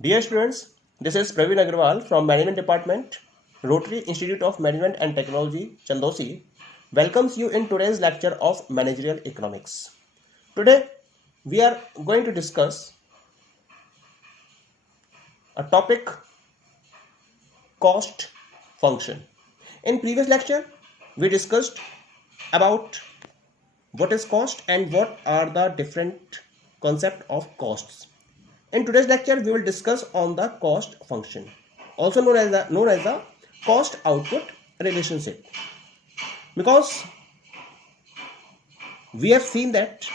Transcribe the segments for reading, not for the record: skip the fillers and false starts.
Dear students, this is Praveen Agarwal from Management Department, Rotary Institute of Management and Technology, Chandosi, welcomes you in today's lecture of Managerial Economics. Today, we are going to discuss a topic, cost function. In previous lecture, we discussed about what is cost and what are the different concept of costs. In today's lecture, we will discuss on the cost function, also known as the cost output relationship. Because we have seen that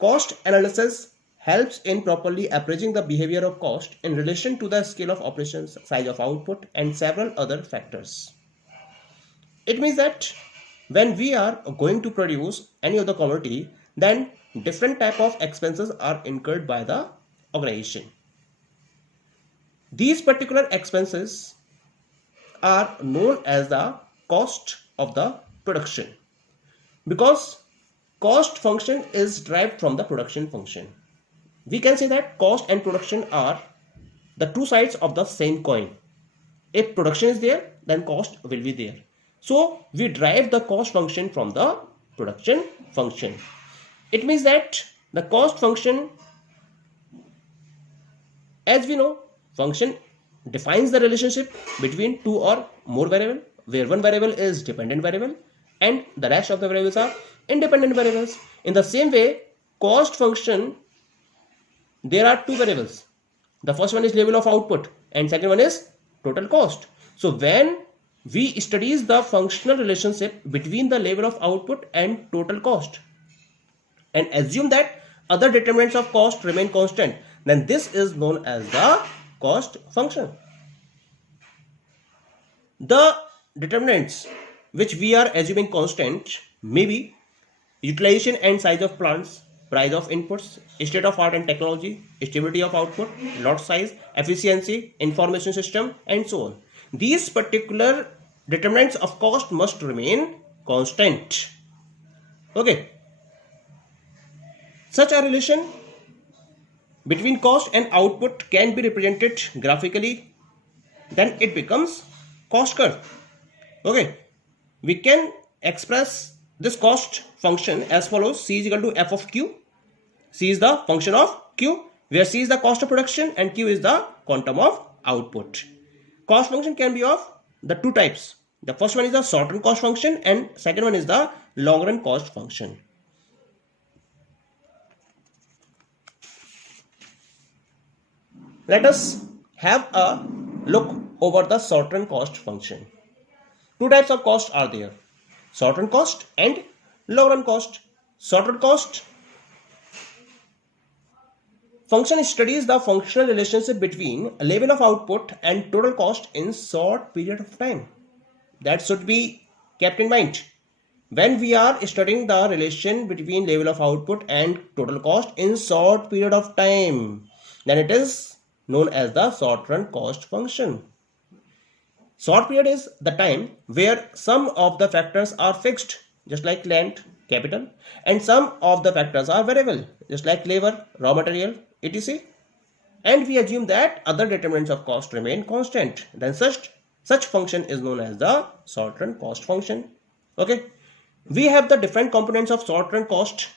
cost analysis helps in properly appraising the behavior of cost in relation to the scale of operations, size of output, and several other factors. It means that when we are going to produce any other commodity, then different type of expenses are incurred by the organization. These particular expenses are known as the cost of the production, because cost function is derived from the production function. We can say that cost and production are the two sides of the same coin. If production is there, then cost will be there. So we derive the cost function from the production function. It means that the cost function, as we know, function defines the relationship between two or more variables, where one variable is dependent variable and the rest of the variables are independent variables. In the same way, cost function, there are two variables. The first one is level of output and second one is total cost. So when we studies the functional relationship between the level of output and total cost and assume that other determinants of cost remain constant, then this is known as the cost function. The determinants which we are assuming constant may be utilization and size of plants, price of inputs, state of art and technology, stability of output, lot size, efficiency, information system, and so on. These particular determinants of cost must remain constant. Okay. Such a relation between cost and output can be represented graphically. Then it becomes cost curve. Okay. We can express this cost function as follows: C is equal to f of q. C is the function of q, where C is the cost of production and q is the quantum of output. Cost function can be of the two types. The first one is the short run cost function and second one is the long run cost function. Let us have a look over the short run cost function. Two types of cost are there: short run cost and long run cost. Short run cost function studies the functional relationship between a level of output and total cost in short period of time. That should be kept in mind. When we are studying the relation between level of output and total cost in short period of time, then it is known as the short run cost function. Short period is the time where some of the factors are fixed, just like land, capital, and some of the factors are variable, just like labor, raw material, etc. And we assume that other determinants of cost remain constant. Then such function is known as the short run cost function. Okay. We have the different components of short run cost.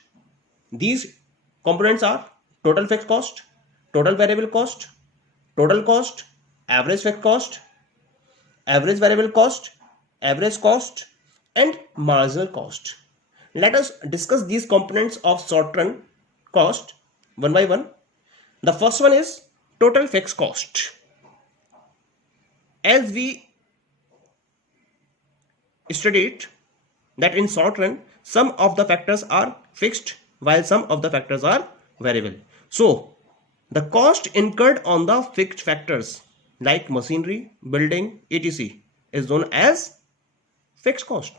These components are total fixed cost, total variable cost, average fixed cost, average variable cost, average cost, and marginal cost. Let us discuss these components of short run cost one by one. The first one is total fixed cost. As we studied that in short run, some of the factors are fixed while some of the factors are variable. So the cost incurred on the fixed factors like machinery, building, etc. is known as fixed cost.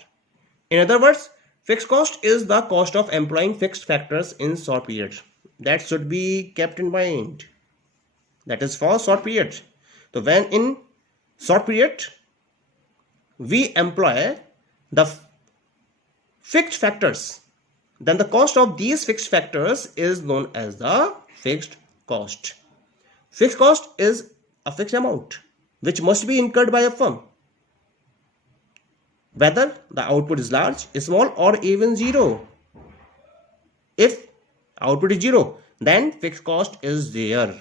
In other words, fixed cost is the cost of employing fixed factors in short period. That should be kept in mind. That is for short period. So when in short period we employ the fixed factors, then the cost of these fixed factors is known as the fixed cost. Fixed cost is a fixed amount which must be incurred by a firm, whether the output is large, small, or even zero. If output is zero, then fixed cost is there.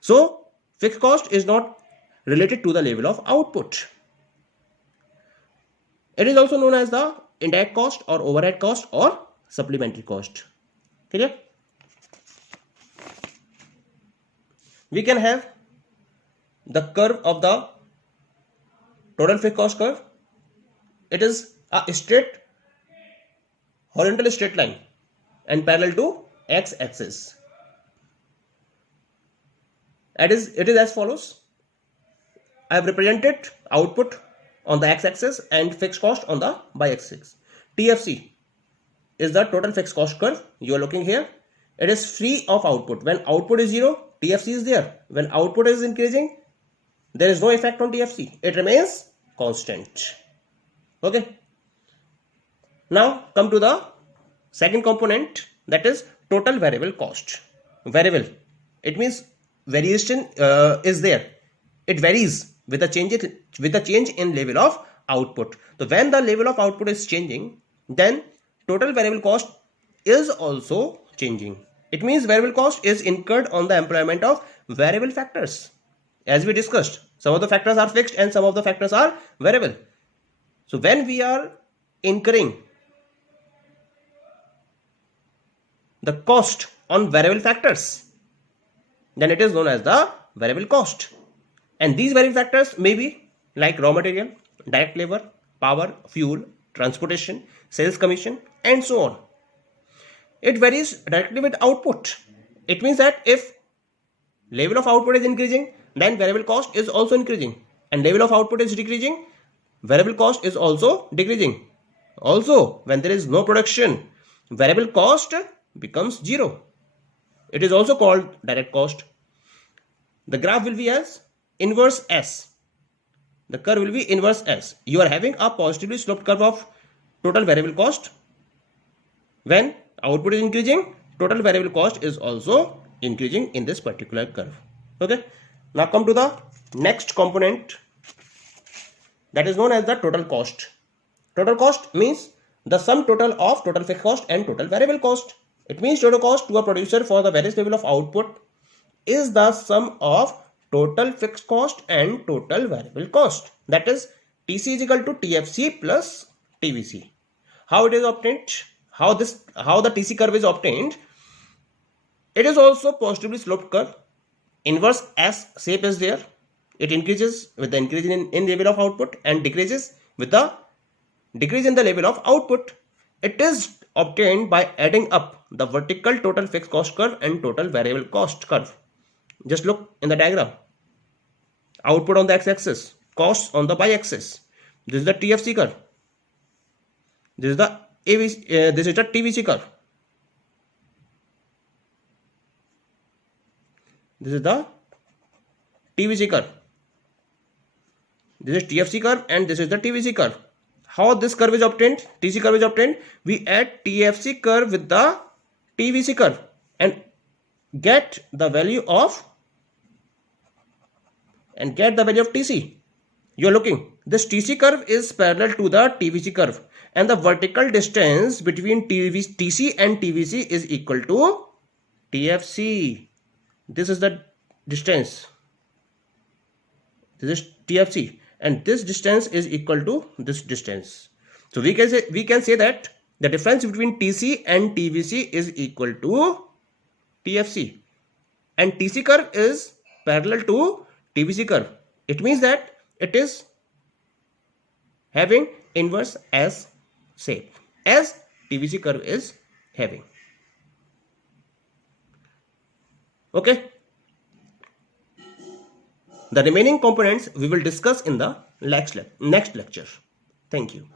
So fixed cost is not related to the level of output. It is also known as the indirect cost or overhead cost or supplementary cost. Clear? We can have the curve of the total fixed cost curve. It is a straight horizontal straight line and parallel to x-axis. It is as follows. I have represented output on the x-axis and fixed cost on the y-axis. TFC is the total fixed cost curve. You are looking here. It is free of output. When output is zero, TFC is there. When output is increasing, there is no effect on TFC. It remains constant. Okay. Now come to the second component, that is total variable cost. Variable. It means variation is there. It varies with the change in level of output. So when the level of output is changing, then total variable cost is also changing. It means variable cost is incurred on the employment of variable factors. As we discussed, some of the factors are fixed and some of the factors are variable. So when we are incurring the cost on variable factors, then it is known as the variable cost. And these variable factors may be like raw material, direct labor, power, fuel, transportation, sales commission, and so on. It varies directly with output. It means that if level of output is increasing, then variable cost is also increasing. And level of output is decreasing, variable cost is also decreasing. Also, when there is no production, variable cost becomes zero. It is also called direct cost. The graph will be as inverse S. The curve will be inverse S. You are having a positively sloped curve of total variable cost. When output is increasing, total variable cost is also increasing in this particular curve. Okay. Now come to the next component, that is known as the total cost. Total cost means the sum total of total fixed cost and total variable cost. It means total cost to a producer for the various level of output is the sum of total fixed cost and total variable cost. That is TC is equal to TFC plus TVC. How it is obtained? How the TC curve is obtained? It is also positively sloped curve. Inverse S shape is there. It increases with the increase in level of output and decreases with the decrease in the level of output. It is obtained by adding up the vertical total fixed cost curve and total variable cost curve. Just look in the diagram. Output on the x-axis, costs on the y-axis. This is the TFC curve. This is the TVC curve. This is the TVC curve. This is TFC curve and this is the TVC curve. How this curve is obtained? TC curve is obtained. We add TFC curve with the TVC curve and get the value of TC. You are looking. This TC curve is parallel to the TVC curve and the vertical distance between TC and TVC is equal to TFC. This is the distance. This is TFC and this distance is equal to this distance. So we can say that the difference between TC and TVC is equal to TFC and TC curve is parallel to TVC curve. It means that it is having inverse S shape as TVC curve is having. Okay. The remaining components we will discuss in the next lecture. Thank you.